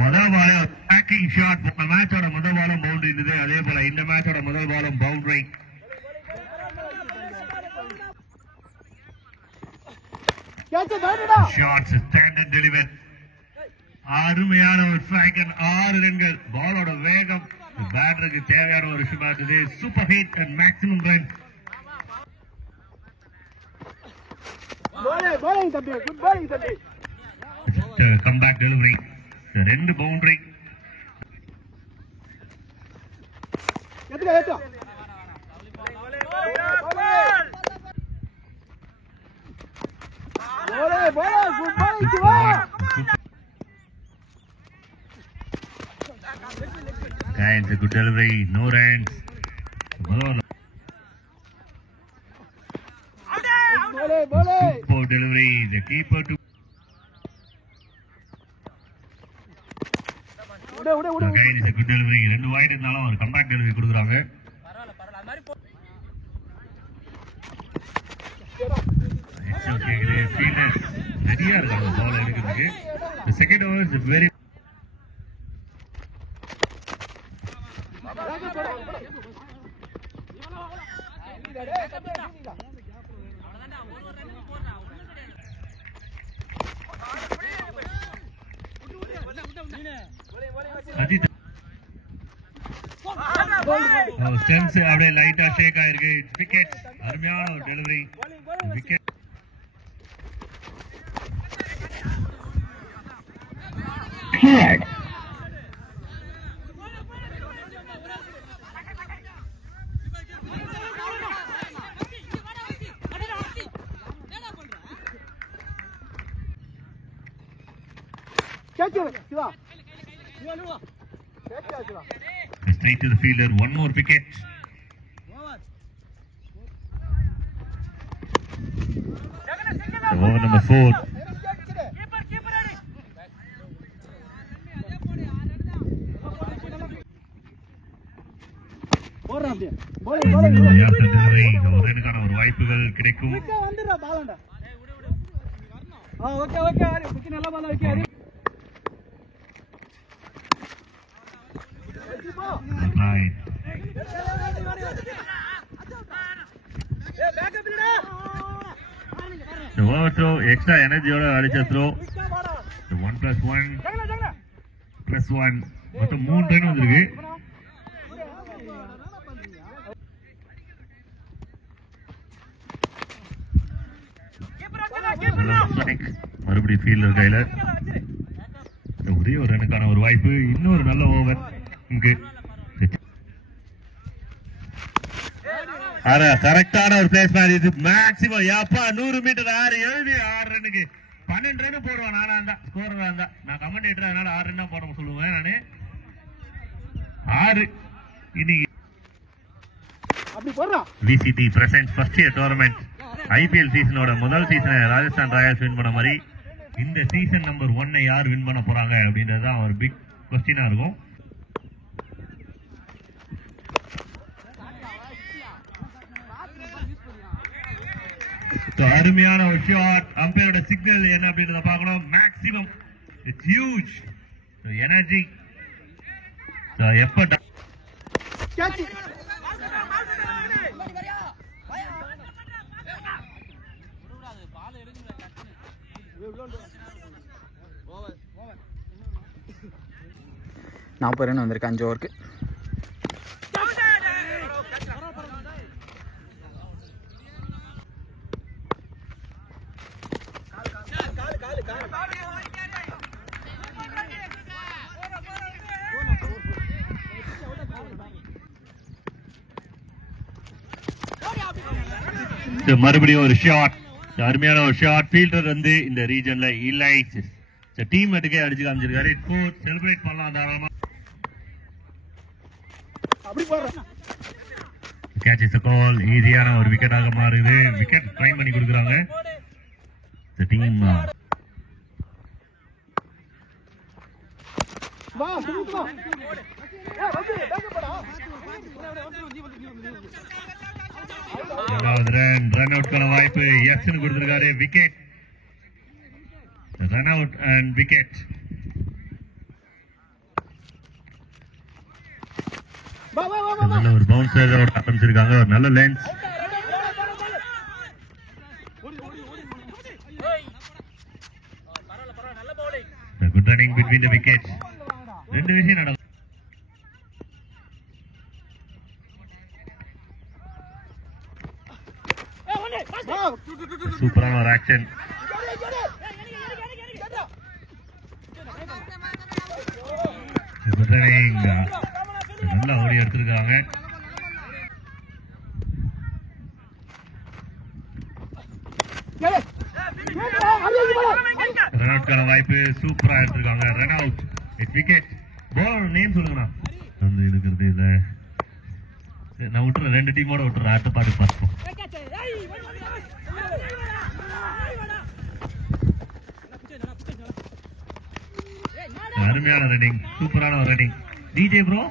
முதல் பால் packing shot. மேட்சோட முதல் பாலும் பவுண்டரி இருந்தது. அதே போல இந்த மேட்சோட முதல் பாலும் பவுண்டரி. Shots standard deliver. அருமையான ஒரு ஸ்ட்ரைக். 6 ரன்கள். பாலோட வேகம் பேட்டருக்கு தேவையான ஒரு விஷயமா இருந்தது. Super hit and maximum run. Comeback delivery. 2 boundary. And a good delivery, no runs. Super delivery, the keeper to. Again, it's a good delivery. 2 wide இருந்தாலும் ஒரு comeback delivery கொடுக்குறாங்க. It's okay. The fielders ரெடியா இருக்காங்க பால் எடுக்கிறதுக்கு. The second over is very. Stems அப்படியே லைட்டா ஷேக் ஆயிருக்கு. Wicket. அருமையான ஒரு delivery. Wicket. Straight to the fielder. One more wicket. Over number 4. ஒருக்கான ஒரு வாய்ப்புகள் கிடைக்கும். எக்ஸ்ட்ரா எனர்ஜியோட அடிச்ச த்ரோ. 1+1+1 மொத்தம் 3 ரன் வந்திருக்கு. மறுபடியும் ஃபீல்டர் கையில ஒரே ஒரு ரனுக்கான ஒரு வாய்ப்பு. இன்னொரு நல்ல ஓவர் இங்கு. கரெக்டான ஒரு பிளேஸ்மெண்ட். இது மேக்ஸிமம் 100 மீட்டர் 6 ரன்னுக்கு 12 ரன் போடுவேன். நானா இருந்தா ஸ்கோரரா இருந்தா நான் கமெண்டேட்டர், அதனால 6 ரன் தான் போட சொல்லுவேன் நானு. 6 இன்னைக்கு விசிடி present first year tournament IPL சீசனோட முதல் சீசனை ராஜஸ்தான் ராயல்ஸ் வின் பண்ண மாதிரி இந்த சீசன் நம்பர் 1 யார் வின் பண்ண போறாங்க அப்படின்றது தான் ஒரு பிக் கொஸ்டினா இருக்கும். அருமையான ஒரு ஷாட். அம்பையரோட சிக்னல் என்ன அப்படின்றத பார்க்கணும். Maximum it's huge energy. எப்ப நான் போறேன்னு வந்திருக்கேன் 5 ஓவருக்கு. மறுபடியும் ஒரு ஷாட். அருமையான ஒரு ஷாட். ஃபீல்டர் வந்து இந்த ரீஜன்ல இல்ல டீம் மேட்டுக்கே அடிச்சு காமிச்சிருக்காரு. செலிப்ரேட் பண்ணலாம் தாராளமா. Catch is call. ஈஸியான ஒரு விக்கெட்டாக மாறுது. விக்கெட் ட்ரைன் பண்ணி கொடுக்குறாங்க டீம். ரன் அவுட்கான வாய்ப்பு எஸ் கொடுத்திருக்காரு. Wicket. Run out and wicket. நல்ல ஒரு பவுன்சர் ஆரம்பிச்சிருக்காங்க. ஒரு நல்ல lens. Good running between the wicket. ரெண்டு விஷயம் நடக்கும். சூப்பரான ஒரு ஆக்ஷன். நல்லா ஓடி எடுத்திருக்காங்க. ரன் அவுட்கான வாய்ப்பு சூப்பரா எடுத்திருக்காங்க. Run out. It's wicket. Ball name சொல்லுங்கண்ணா. வந்து இருக்கிறது இல்ல. நான் விட்டுறேன், ரெண்டு டீமோட விட்டுறேன். அடுத்த பாட்டு பார்ப்போம். அருமையான ரன்னிங், சூப்பரான ஒரு ரன்னிங். டிஜே ப்ரோ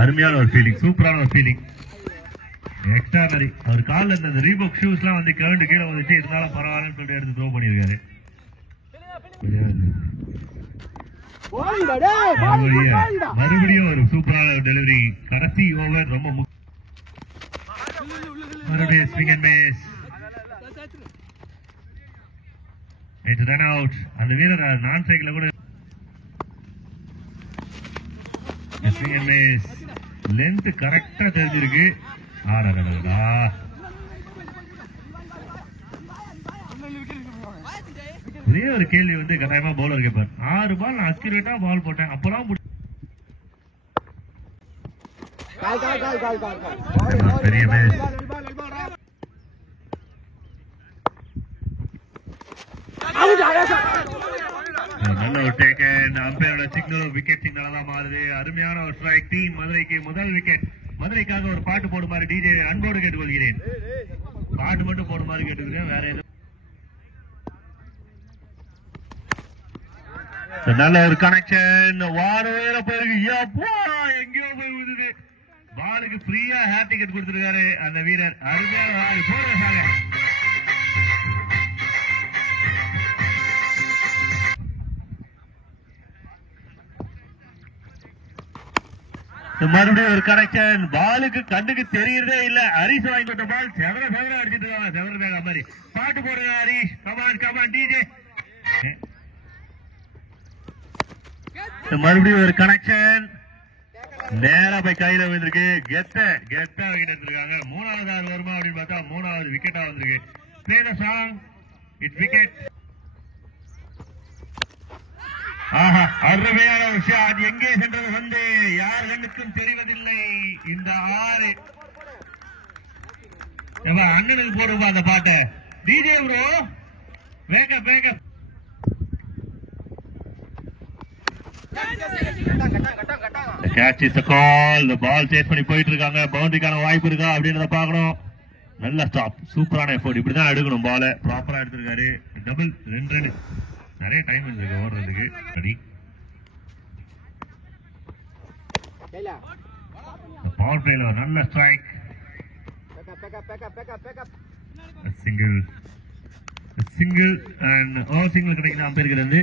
அருமையான ஒரு ஃபீலிங், சூப்பரான ஒரு ஃபீலிங். எக்ஸ்ட்ரானரி. அவர் காலில் இருந்த ரீபாக் ஷூஸ்லாம் வந்து கரண்ட் கீழே வந்துச்சு. இருந்தாலும் பரவாயில்லன்னு சொல்லிட்டு எடுத்து த்ரோ பண்ணியிருக்காரு. மறுபடியும் ஒரு சூப்பரான டெலிவரி. கடைசி ஓவர் ரொம்ப மறுபடியும் swing and miss. It's run out. அந்த வீரர் நான் சைக்கிள் கூட ஸ்விங் அண்ட் மிஸ். லென்த் கரெக்டா தெரிஞ்சிருக்கு. ஒரே ஒரு கேள்வி வந்து கட்டாயமா பவுலர் கேட்பார். 6 பால் நான் அக்யூரேட்டா பால் போட்டேன், அப்பெல்லாம் பெரிய மேட்ச். நல்ல ஒரு டேக்கன். அம்பையரோட சிக்னல் விக்கெட் சிக்னலா மாறுது. அருமையான ஒரு ஸ்ட்ரைக். டீம் மதுரைக்கு முதல் விக்கெட். மதுரைக்காக ஒரு பாட்டு போடுமாறு டிஜே அன்போடு கேட்டுக்கொள்கிறேன். பாட்டு மட்டும் போடுமாறு கேட்டுக்கிறேன், வேற எதுவும். நல்ல ஒரு கனெக்ஷன். வார போயிருக்கு. எங்கேயோ போய் விழுது. பாலுக்கு ஃப்ரீயா ஹேர் டிக்கெட் கொடுத்திருக்காரு அந்த வீரர். அருமையான போடுறாங்க. மறுபடியும் ஒரு கனெக்ஷன். பாலுக்கு கண்ணுக்கு தெரியறதே இல்ல. ஹரிஷ் வாங்கி கொடுத்த பால் செவர அடிச்சிட்டு இருக்காங்க. செவர பேக மாதிரி பாட்டு போடுங்க ஹரிஷ். Come on come on DJ. மறுபடியும் ஒரு கனெக்ஷன். நேரா போய் கையில வந்திருக்கு. கெத்தா விக்கெட் எடுத்திருக்காங்க. 3வது ஆறு வருமா அப்படின்னு பார்த்தா 3வது விக்கெட்டா வந்திருக்கு. Play the song. It's wicket. ஆஹா, அருமையான ஒரு ஷாட். எங்கே சென்றது வந்து யார் கண்ணுக்கும் தெரிவதில்லை. இந்த 6 அண்ணனுக்கு போடுவா அந்த பாட்டை. டிஜே ப்ரோ வேகப் வேகப். Catch is the call. The ball chase பண்ணி போயிட்டு இருக்காங்க. பவுண்டரிக்கான வாய்ப்பு இருக்கா அப்படின்றத பார்க்கணும். நல்ல ஸ்டாப், சூப்பரான எஃபோர்ட். இப்படிதான் எடுக்கணும். பால ப்ராப்பரா எடுத்திருக்காரு. Double 2 run. நிறைய டைம் இருக்கு ஓடுறதுக்கு. சரி, பவர் பிளேல நல்ல strike. Single and over single கிடைக்கிற அம்பேருக்கு வந்து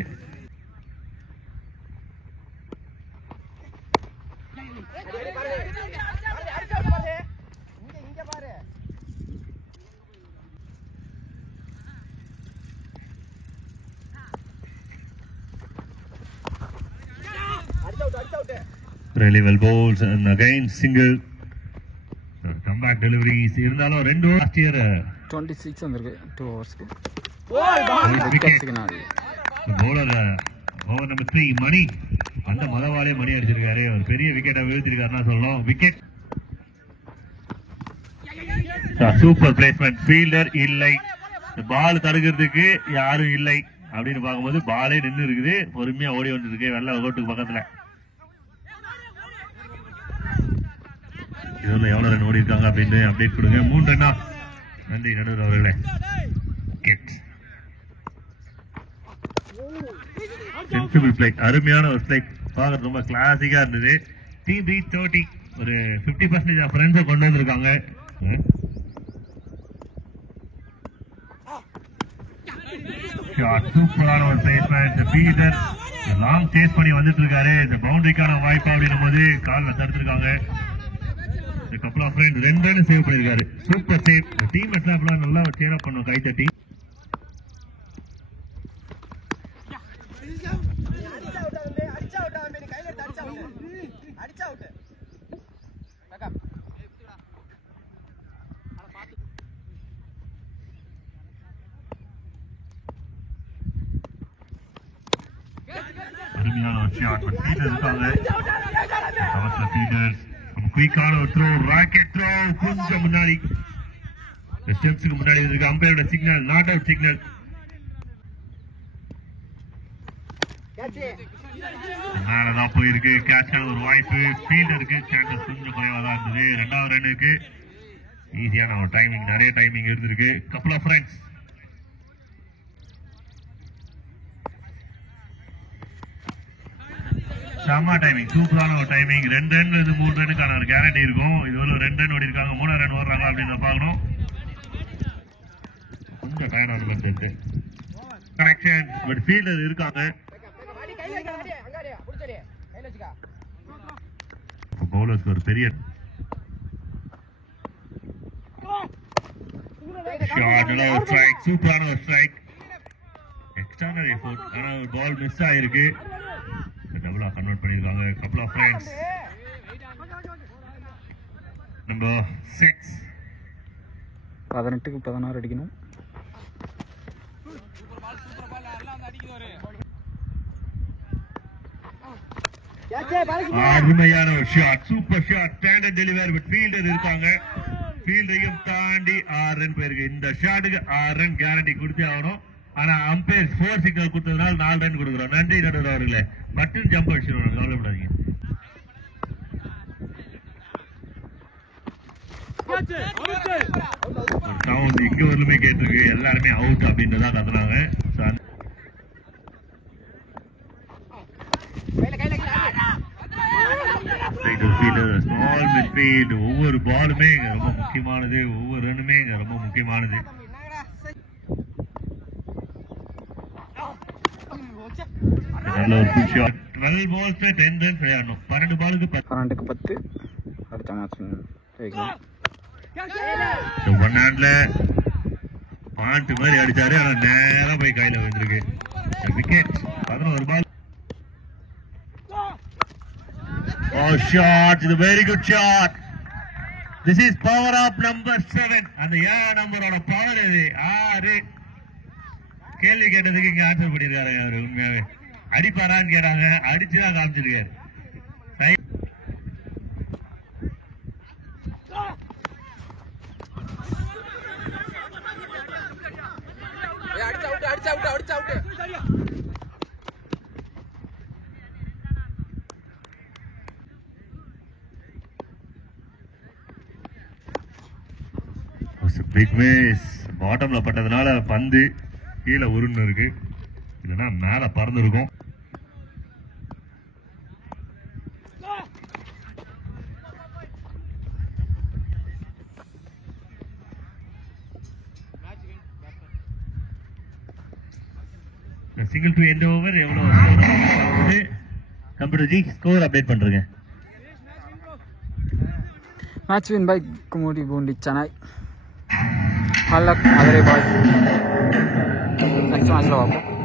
really well bowls and again single. Comeback deliveries. இருந்தாலும் 2 last year 26 வந்திருக்கு 2 ஓவர்ஸ்க்கு. bowler over number 3 மணி அந்த மதவாலே மணி அடிச்சிருக்காரு. ஒரு பெரிய விக்கெட்டை வீழ்த்திருக்காருன்னா சொல்லணும். Wicket super placement. ஃபீல்டர் இல்லை, பால் தடுக்கிறதுக்கு யாரும் இல்லை அப்படின்னு பார்க்கும்போது பாலே நின்று இருக்குது. பொறுமையா ஓடி வந்துருக்கு வெள்ள ஓட்டுக்கு பக்கத்துல. இதுல எவ்வளவு ரன் ஓடி இருக்காங்க அப்படின்னு அப்டேட் கொடுங்க. 3 ரன்னா. நன்றி நடுவர் அவர்களே. Sensible play. அருமையான ஒரு ஸ்ட்ரைக். பார்க்க ரொம்ப கிளாசிக்கா இருந்தது. டீம் பீட் 30. ஒரு 50% ஆஃப் ரன்ஸை கொண்டு வந்திருக்காங்க. ஷாட் சூப்பரான ஒரு பிளேஸ்மெண்ட். இந்த ஃபீல்டர் லாங் சேஸ் பண்ணி வந்துட்டு இருக்காரு. இந்த பவுண்டரிக்கான வாய்ப்பு அப்படின்னும் போது கால்ல தடுத்திருக்காங்க. கப்பல் ஆஃப் ஃப்ரெண்ட் 2 ரன் சேவ் பண்ணிருக்காரு. Super save. டீம் எல்லாம் நல்லா சேர் அப் பண்ணும் கை தட்டி. அருமையான ஒரு ஷாட். ஃபீல்டர் இருக்காங்க. அவசர ஃபீல்டர்ஸ். குயிக்கான ஒரு த்ரோ, ராக்கெட் த்ரோ கொஞ்சம் முன்னாடி ஸ்டெப்ஸுக்கு முன்னாடி இருக்கு. அம்பையரோட சிக்னல் நாட் அவுட் சிக்னல். மேலதான் போயிருக்கு. கேட்சான ஒரு வாய்ப்பு. ஃபீல்டருக்கு சான்சஸ் கொஞ்சம் குறைவா தான் இருந்தது. 2வது ரன்னுக்கு ஈஸியான ஒரு டைமிங், நிறைய டைமிங் இருந்திருக்கு. Couple of runs. செம்ம டைமிங், சூப்பரான ஒரு டைமிங். 2 ரன்ல இருந்து 3 ரன்னுக்கான ஒரு கேரண்டி இருக்கும். இதுவரை 2 ரன் ஓடி இருக்காங்க. 3 ரன் ஓடுறாங்க அப்படின்னு பாக்கணும். கொஞ்சம் டயர்ட் ஆன மாதிரி தெரியுது. கனெக்ஷன் பட் ஃபீல்டர் இருக்காங்க. பவுலர்ஸ்க்கு ஒரு பெரிய ஷாட். நல்ல ஒரு ஸ்ட்ரைக், சூப்பரான ஒரு ஸ்ட்ரைக். Extraordinary effort. ஆனா ஒரு பால் மிஸ் ஆயிருக்கு. டபுளா கன்வெர்ட் பண்ணிருக்காங்க. Couple of friends. நம்பர் 6 18க்கு 16 அடிக்கணும். அருமையான ஒரு shot, super shot. Standard delivery but fielder இருக்காங்க. ஃபீல்டரையும் தாண்டி 6 ரன் போயிருக்கு. இந்த ஷாட்டுக்கு 6 ரன் கேரண்டி கொடுத்தே ஆகணும். ஆனா அம்பையர் 4 சிக்னல் கொடுத்ததுனால 4 ரன் கொடுக்குறோம். நன்றி நடுவர் அவர்களே. பட்டன் ஜம்ப் அடிச்சிருவோம், கவலைப்படாதீங்க. சவுண்ட் இங்க வரலுமே கேட்டிருக்கு. எல்லாருமே அவுட் அப்படின்றதான் கத்துனாங்க. Small midfield. ஒவ்வொரு பாலுமே இங்க ரொம்ப முக்கியமானது. ஒவ்வொரு ரன்னுமே இங்க ரொம்ப முக்கியமானது. நல்ல ஒரு குட் ஷாட். 12 balls 10 runs விளையாடணும். 12 பாலுக்கு 10. அடுத்த மேட்ச் ஒன் ஹேண்ட்ல பாயிண்ட் மாதிரி அடிச்சாரு. ஆனா நேரா போய் கையில விழுந்திருக்கு. Wicket. 11 ball. Oh shot, it's a very good shot. This is power up number 7. அந்த 7 நம்பரோட பவர் இது. 6. கேள்வி கேட்டதுக்கு இங்க ஆன்சர் பண்ணிருக்காரு அவரு. உண்மையாவே அடிப்பாரான்னு கேட்டாங்க. அடிச்சுதான் காமிச்சிருக்காரு. Big miss. பாட்டம்ல பட்டதுனால பந்து கீழே உருண்டு இருக்கு. இல்லைன்னா மேல பறந்து இருக்கும். Single to end over. எவ்வளவு கம்ப்யூட்டர் ஜி ஸ்கோர் அப்டேட் பண்றீங்க. Match win by Gummidipoondi Chennai. நல்ல மதுரை பாய்ஸ். நெக்ஸ்ட் மேட்ச்ல பார்ப்போம்.